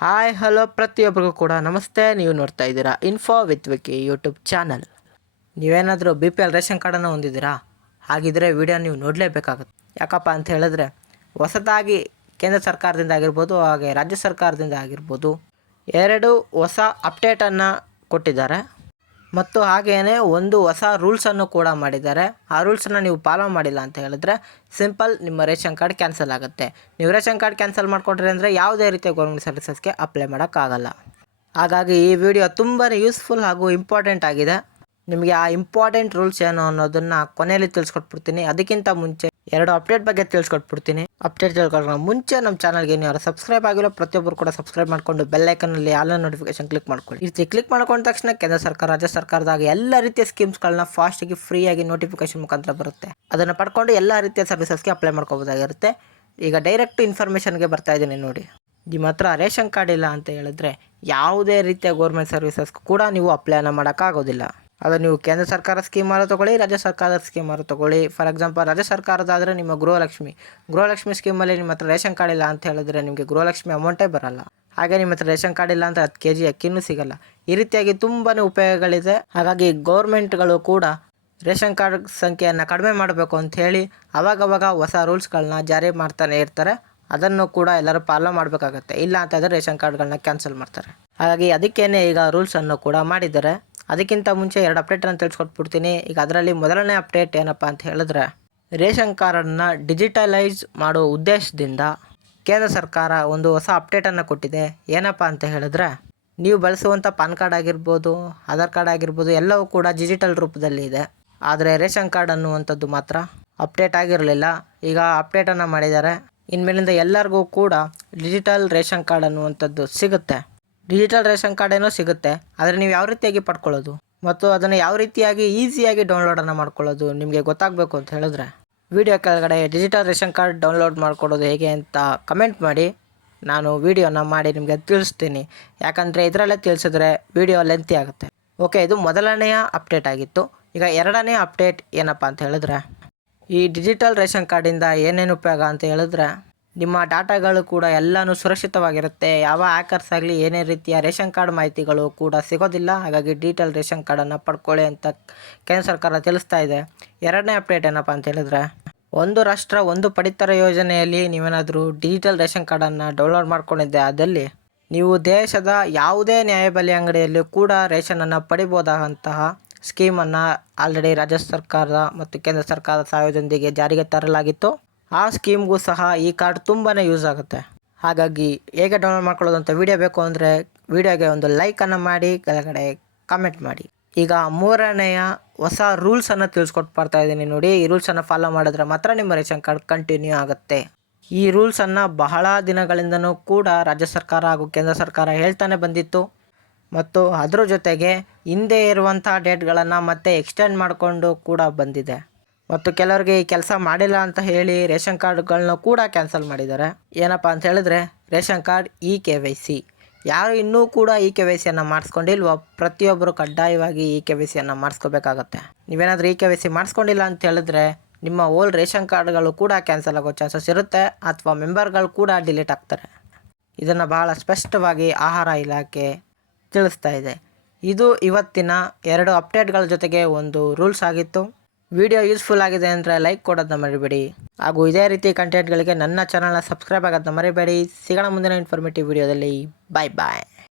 Hi hello ಪ್ರತಿಯೊಬ್ಬರಿಗೂ ಕೂಡ ನಮಸ್ತೆ. ನೀವು ನೋಡ್ತಾ ಇದ್ದೀರಾ info with Vicky YouTube channel. ನೀವೇನಾದರೂ BPL ರೇಷನ್ ಕಾರ್ಡನ್ನು ಹೊಂದಿದ್ದೀರಾ? ಹಾಗಿದ್ರೆ ವಿಡಿಯೋ ನೀವು ನೋಡಲೇಬೇಕಾಗುತ್ತೆ. ಯಾಕಪ್ಪ ಅಂತ ಹೇಳಿದ್ರೆ ಹೊಸದಾಗಿ ಕೇಂದ್ರ ಸರ್ಕಾರದಿಂದ ಆಗಿರ್ಬೋದು ಹಾಗೆ ರಾಜ್ಯ ಸರ್ಕಾರದಿಂದ ಆಗಿರ್ಬೋದು ಎರಡು ಹೊಸ ಅಪ್ಡೇಟನ್ನು ಕೊಟ್ಟಿದ್ದಾರೆ ಮತ್ತು ಹಾಗೆಯೇ ಒಂದು ಹೊಸ ರೂಲ್ಸನ್ನು ಕೂಡ ಮಾಡಿದ್ದಾರೆ. ಆ ರೂಲ್ಸನ್ನು ನೀವು ಫಾಲೋ ಮಾಡಿಲ್ಲ ಅಂತ ಹೇಳಿದ್ರೆ ಸಿಂಪಲ್ ನಿಮ್ಮ ರೇಷನ್ ಕಾರ್ಡ್ ಕ್ಯಾನ್ಸಲ್ ಆಗುತ್ತೆ. ನೀವು ರೇಷನ್ ಕಾರ್ಡ್ ಕ್ಯಾನ್ಸಲ್ ಮಾಡಿಕೊಂಡ್ರಿ ಅಂದರೆ ಯಾವುದೇ ರೀತಿಯ ಗೌರ್ಮೆಂಟ್ ಸರ್ವಿಸಸ್ಗೆ ಅಪ್ಲೈ ಮಾಡೋಕ್ಕಾಗಲ್ಲ. ಹಾಗಾಗಿ ಈ ವಿಡಿಯೋ ತುಂಬಾ ಯೂಸ್ಫುಲ್ ಹಾಗೂ ಇಂಪಾರ್ಟೆಂಟ್ ಆಗಿದೆ. ನಿಮಗೆ ಆ ಇಂಪಾರ್ಟೆಂಟ್ ರೂಲ್ಸ್ ಏನು ಅನ್ನೋದನ್ನು ಕೊನೆಯಲ್ಲಿ ತಿಳಿಸ್ಕೊಟ್ಬಿಡ್ತೀನಿ. ಅದಕ್ಕಿಂತ ಮುಂಚೆ ಎರಡು ಅಪ್ಡೇಟ್ ಬಗ್ಗೆ ತಿಳಿಸ್ಕೊಟ್ಬಿಡ್ತೀನಿ. ಅಪ್ಡೇಟ್ ತಿಳ್ಕೊಳ್ಳೋಣ ಮುಂಚೆ ನಮ್ಮ ಚಾನಲ್ಗೆ ಯಾರು ಸಬ್ಸ್ಕ್ರೈಬ್ ಆಗಿರೋ ಪ್ರತಿಯೊಬ್ಬರು ಕೂಡ ಸಬ್ಸ್ಕ್ರೈಬ್ ಮಾಡಿಕೊಂಡು ಬೆಲ್ಲೈಕನ್ನಲ್ಲಿ ಆಲ್ ನೋಟಿಫಿಕೇಶನ್ ಕ್ಲಿಕ್ ಮಾಡ್ಕೊಳ್ಳಿ. ಈ ರೀತಿ ಕ್ಲಿಕ್ ಮಾಡ್ಕೊಂಡ ತಕ್ಷಣ ಕೇಂದ್ರ ಸರ್ಕಾರ ರಾಜ್ಯ ಸರ್ಕಾರದಾಗ ಎಲ್ಲ ರೀತಿಯ ಸ್ಕೀಮ್ಸ್ಗಳನ್ನ ಫಾಸ್ಟಾಗಿ ಫ್ರೀಯಾಗಿ ನೋಟಿಫಿಕೇಶನ್ ಮುಖಾಂತರ ಬರುತ್ತೆ. ಅದನ್ನು ಪಡ್ಕೊಂಡು ಎಲ್ಲ ರೀತಿಯ ಸರ್ವಿಸಸ್ಗೆ ಅಪ್ಲೈ ಮಾಡ್ಕೋಬೋದಾಗಿರುತ್ತೆ. ಈಗ ಡೈರೆಕ್ಟ್ ಇನ್ಫಾರ್ಮೇಷನ್ಗೆ ಬರ್ತಾ ಇದ್ದೀನಿ ನೋಡಿ. ನಿಮ್ಮ ಹತ್ರ ರೇಷನ್ ಕಾರ್ಡ್ ಇಲ್ಲ ಅಂತ ಹೇಳಿದ್ರೆ ಯಾವುದೇ ರೀತಿಯ ಗೌರ್ಮೆಂಟ್ ಸರ್ವಿಸಸ್ ಕೂಡ ನೀವು ಅಪ್ಲೈನ ಮಾಡೋಕ್ಕಾಗೋದಿಲ್ಲ. ಅದು ನೀವು ಕೇಂದ್ರ ಸರ್ಕಾರ ಸ್ಕೀಮಾರು ತೊಗೊಳ್ಳಿ, ರಾಜ್ಯ ಸರ್ಕಾರದ ಸ್ಕೀಮಾರು ತೊಗೊಳ್ಳಿ. ಫಾರ್ ಎಕ್ಸಾಂಪಲ್ ರಾಜ್ಯ ಸರ್ಕಾರದಾದರೆ ನಿಮ್ಮ ಗೃಹಲಕ್ಷ್ಮಿ ಸ್ಕೀಮಲ್ಲಿ ನಿಮ್ಮ ಹತ್ರ ರೇಷನ್ ಕಾರ್ಡ್ ಇಲ್ಲ ಅಂತ ಹೇಳಿದ್ರೆ ನಿಮಗೆ ಗೃಹಲಕ್ಷ್ಮಿ ಅಮೌಂಟೇ ಬರಲ್ಲ. ಹಾಗೆ ನಿಮ್ಮ ಹತ್ರ ರೇಷನ್ ಕಾರ್ಡ್ ಇಲ್ಲ ಅಂತ 10 kg ಅಕ್ಕಿನೂ ಸಿಗಲ್ಲ. ಈ ರೀತಿಯಾಗಿ ತುಂಬಾ ಉಪಯೋಗಗಳಿದೆ. ಹಾಗಾಗಿ ಗೌರ್ಮೆಂಟ್ಗಳು ಕೂಡ ರೇಷನ್ ಕಾರ್ಡ್ ಸಂಖ್ಯೆಯನ್ನು ಕಡಿಮೆ ಮಾಡಬೇಕು ಅಂತ ಹೇಳಿ ಅವಾಗವಾಗ ಹೊಸ ರೂಲ್ಸ್ಗಳನ್ನ ಜಾರಿ ಮಾಡ್ತಾನೆ ಇರ್ತಾರೆ. ಅದನ್ನು ಕೂಡ ಎಲ್ಲರೂ ಫಾಲೋ ಮಾಡಬೇಕಾಗತ್ತೆ. ಇಲ್ಲ ಅಂತಂದರೆ ರೇಷನ್ ಕಾರ್ಡ್ಗಳನ್ನ ಕ್ಯಾನ್ಸಲ್ ಮಾಡ್ತಾರೆ. ಹಾಗಾಗಿ ಅದಕ್ಕೇನೆ ಈಗ ರೂಲ್ಸನ್ನು ಕೂಡ ಮಾಡಿದ್ದಾರೆ. ಅದಕ್ಕಿಂತ ಮುಂಚೆ ಎರಡು ಅಪ್ಡೇಟನ್ನು ತಿಳಿಸ್ಕೊಟ್ಬಿಡ್ತೀನಿ. ಈಗ ಅದರಲ್ಲಿ ಮೊದಲನೇ ಅಪ್ಡೇಟ್ ಏನಪ್ಪ ಅಂತ ಹೇಳಿದ್ರೆ ರೇಷನ್ ಕಾರ್ಡನ್ನು ಡಿಜಿಟಲೈಸ್ ಮಾಡೋ ಉದ್ದೇಶದಿಂದ ಕೇಂದ್ರ ಸರ್ಕಾರ ಒಂದು ಹೊಸ ಅಪ್ಡೇಟನ್ನು ಕೊಟ್ಟಿದೆ. ಏನಪ್ಪ ಅಂತ ಹೇಳಿದ್ರೆ ನೀವು ಬಳಸುವಂಥ ಪಾನ್ ಕಾರ್ಡ್ ಆಗಿರ್ಬೋದು, ಆಧಾರ್ ಕಾರ್ಡ್ ಆಗಿರ್ಬೋದು ಎಲ್ಲವೂ ಕೂಡ ಡಿಜಿಟಲ್ ರೂಪದಲ್ಲಿ ಇದೆ. ಆದರೆ ರೇಷನ್ ಕಾರ್ಡ್ ಅನ್ನುವಂಥದ್ದು ಮಾತ್ರ ಅಪ್ಡೇಟ್ ಆಗಿರಲಿಲ್ಲ. ಈಗ ಅಪ್ಡೇಟನ್ನು ಮಾಡಿದ್ದಾರೆ. ಇನ್ಮೇಲಿಂದ ಎಲ್ಲರಿಗೂ ಕೂಡ ಡಿಜಿಟಲ್ ರೇಷನ್ ಕಾರ್ಡ್ ಅನ್ನುವಂಥದ್ದು ಸಿಗುತ್ತೆ. ಡಿಜಿಟಲ್ ರೇಷನ್ ಕಾರ್ಡ್ ಏನೋ ಸಿಗುತ್ತೆ, ಆದರೆ ನೀವು ಯಾವ ರೀತಿಯಾಗಿ ಪಡ್ಕೊಳ್ಳೋದು ಮತ್ತು ಅದನ್ನು ಯಾವ ರೀತಿಯಾಗಿ ಈಸಿಯಾಗಿ ಡೌನ್ಲೋಡನ್ನು ಮಾಡ್ಕೊಳ್ಳೋದು ನಿಮಗೆ ಗೊತ್ತಾಗಬೇಕು ಅಂತ ಹೇಳಿದ್ರೆ ವಿಡಿಯೋ ಕೆಳಗಡೆ ಡಿಜಿಟಲ್ ರೇಷನ್ ಕಾರ್ಡ್ ಡೌನ್ಲೋಡ್ ಮಾಡ್ಕೊಳ್ಳೋದು ಹೇಗೆ ಅಂತ ಕಮೆಂಟ್ ಮಾಡಿ. ನಾನು ವಿಡಿಯೋನ ಮಾಡಿ ನಿಮಗೆ ತಿಳಿಸ್ತೀನಿ. ಯಾಕಂದರೆ ಇದರಲ್ಲೇ ತಿಳಿಸಿದ್ರೆ ವಿಡಿಯೋ ಲೆಂತಿ ಆಗುತ್ತೆ. ಓಕೆ, ಇದು ಮೊದಲನೆಯ ಅಪ್ಡೇಟ್ ಆಗಿತ್ತು. ಈಗ ಎರಡನೇ ಅಪ್ಡೇಟ್ ಏನಪ್ಪ ಅಂತ ಹೇಳಿದ್ರೆ ಈ ಡಿಜಿಟಲ್ ರೇಷನ್ ಕಾರ್ಡಿಂದ ಏನೇನು ಉಪಯೋಗ ಅಂತ ಹೇಳಿದ್ರೆ ನಿಮ್ಮ ಡಾಟಾಗಳು ಕೂಡ ಎಲ್ಲನೂ ಸುರಕ್ಷಿತವಾಗಿರುತ್ತೆ. ಯಾವ ಹ್ಯಾಕರ್ಸ್ ಆಗಲಿ ಏನೇ ರೀತಿಯ ರೇಷನ್ ಕಾರ್ಡ್ ಮಾಹಿತಿಗಳು ಕೂಡ ಸಿಗೋದಿಲ್ಲ. ಹಾಗಾಗಿ ಡಿಜಿಟಲ್ ರೇಷನ್ ಕಾರ್ಡನ್ನು ಪಡ್ಕೊಳ್ಳಿ ಅಂತ ಕೇಂದ್ರ ಸರ್ಕಾರ ತಿಳಿಸ್ತಾ ಇದೆ. ಎರಡನೇ ಅಪ್ಡೇಟ್ ಏನಪ್ಪ ಅಂತ ಹೇಳಿದ್ರೆ ಒಂದು ರಾಷ್ಟ್ರ ಒಂದು ಪಡಿತರ ಯೋಜನೆಯಲ್ಲಿ ನೀವೇನಾದರೂ ಡಿಜಿಟಲ್ ರೇಷನ್ ಕಾರ್ಡನ್ನು ಡೌನ್ಲೋಡ್ ಮಾಡ್ಕೊಂಡಿದ್ದೆ ಆದಲ್ಲಿ ನೀವು ದೇಶದ ಯಾವುದೇ ನ್ಯಾಯಬೆಲೆ ಅಂಗಡಿಯಲ್ಲಿ ಕೂಡ ರೇಷನನ್ನು ಪಡಿಬೋದಾದಂತಹ ಸ್ಕೀಮನ್ನು ಆಲ್ರೆಡಿ ರಾಜ್ಯ ಸರ್ಕಾರದ ಮತ್ತು ಕೇಂದ್ರ ಸರ್ಕಾರದ ಸಹಾಯದೊಂದಿಗೆ ಜಾರಿಗೆ ತರಲಾಗಿತ್ತು. ಆ ಸ್ಕೀಮ್ಗೂ ಸಹ ಈ ಕಾರ್ಡ್ ತುಂಬಾ ಯೂಸ್ ಆಗುತ್ತೆ. ಹಾಗಾಗಿ ಹೇಗೆ ಡೌನ್ಲೋಡ್ ಮಾಡ್ಕೊಳ್ಳೋದು ಅಂತ ವಿಡಿಯೋ ಬೇಕು ಅಂದರೆ ವಿಡಿಯೋಗೆ ಒಂದು ಲೈಕನ್ನು ಮಾಡಿ, ಕೆಳಗಡೆ ಕಮೆಂಟ್ ಮಾಡಿ. ಈಗ ಮೂರನೆಯ ಹೊಸ ರೂಲ್ಸನ್ನು ತಿಳಿಸ್ಕೊಟ್ಟು ಬರ್ತಾ ಇದ್ದೀನಿ ನೋಡಿ. ಈ ರೂಲ್ಸನ್ನು ಫಾಲೋ ಮಾಡಿದ್ರೆ ಮಾತ್ರ ನಿಮ್ಮ ರೇಷನ್ ಕಾರ್ಡ್ ಕಂಟಿನ್ಯೂ ಆಗುತ್ತೆ. ಈ ರೂಲ್ಸನ್ನು ಬಹಳ ದಿನಗಳಿಂದನೂ ಕೂಡ ರಾಜ್ಯ ಸರ್ಕಾರ ಹಾಗೂ ಕೇಂದ್ರ ಸರ್ಕಾರ ಹೇಳ್ತಾನೆ ಬಂದಿತ್ತು ಮತ್ತು ಅದರ ಜೊತೆಗೆ ಹಿಂದೆ ಇರುವಂಥ ಡೇಟ್ಗಳನ್ನು ಮತ್ತೆ ಎಕ್ಸ್ಟೆಂಡ್ ಮಾಡಿಕೊಂಡು ಕೂಡ ಬಂದಿದೆ. ಮತ್ತು ಕೆಲವರಿಗೆ ಈ ಕೆಲಸ ಮಾಡಿಲ್ಲ ಅಂತ ಹೇಳಿ ರೇಷನ್ ಕಾರ್ಡ್ಗಳನ್ನ ಕೂಡ ಕ್ಯಾನ್ಸಲ್ ಮಾಡಿದ್ದಾರೆ. ಏನಪ್ಪ ಅಂತ ಹೇಳಿದ್ರೆ ರೇಷನ್ ಕಾರ್ಡ್ KYC ಯಾರು ಇನ್ನೂ ಕೂಡ KYCಯನ್ನು ಮಾಡಿಸ್ಕೊಂಡಿಲ್ವೋ ಪ್ರತಿಯೊಬ್ಬರು ಕಡ್ಡಾಯವಾಗಿ KYCಯನ್ನು ಮಾಡಿಸ್ಕೋಬೇಕಾಗತ್ತೆ. ನೀವೇನಾದರೂ KYC ಮಾಡಿಸ್ಕೊಂಡಿಲ್ಲ ಅಂತ ಹೇಳಿದ್ರೆ ನಿಮ್ಮ ಓಲ್ಡ್ ರೇಷನ್ ಕಾರ್ಡ್ಗಳು ಕೂಡ ಕ್ಯಾನ್ಸಲ್ ಆಗೋ ಚಾನ್ಸಸ್ ಇರುತ್ತೆ ಅಥವಾ ಮೆಂಬರ್ಗಳು ಕೂಡ ಡಿಲೀಟ್ ಆಗ್ತಾರೆ. ಇದನ್ನು ಬಹಳ ಸ್ಪಷ್ಟವಾಗಿ ಆಹಾರ ಇಲಾಖೆ ತಿಳಿಸ್ತಾ ಇದೆ. ಇದು ಇವತ್ತಿನ ಎರಡು ಅಪ್ಡೇಟ್ಗಳ ಜೊತೆಗೆ ಒಂದು ರೂಲ್ಸ್ ಆಗಿತ್ತು. ವಿಡಿಯೋ ಯೂಸ್ಫುಲ್ ಆಗಿದೆ ಅಂದರೆ ಲೈಕ್ ಕೊಡೋದನ್ನ ಮರಿಬೇಡಿ. ಹಾಗೂ ಇದೇ ರೀತಿ ಕಂಟೆಂಟ್ಗಳಿಗೆ ನನ್ನ ಚಾನಲ್ನ ಸಬ್ಸ್ಕ್ರೈಬ್ ಆಗೋದನ್ನ ಮರಿಬೇಡಿ. ಸಿಗೋಣ ಮುಂದಿನ ಇನ್ಫಾರ್ಮೇಟಿವ್ ವಿಡಿಯೋದಲ್ಲಿ. ಬಾಯ್ ಬಾಯ್.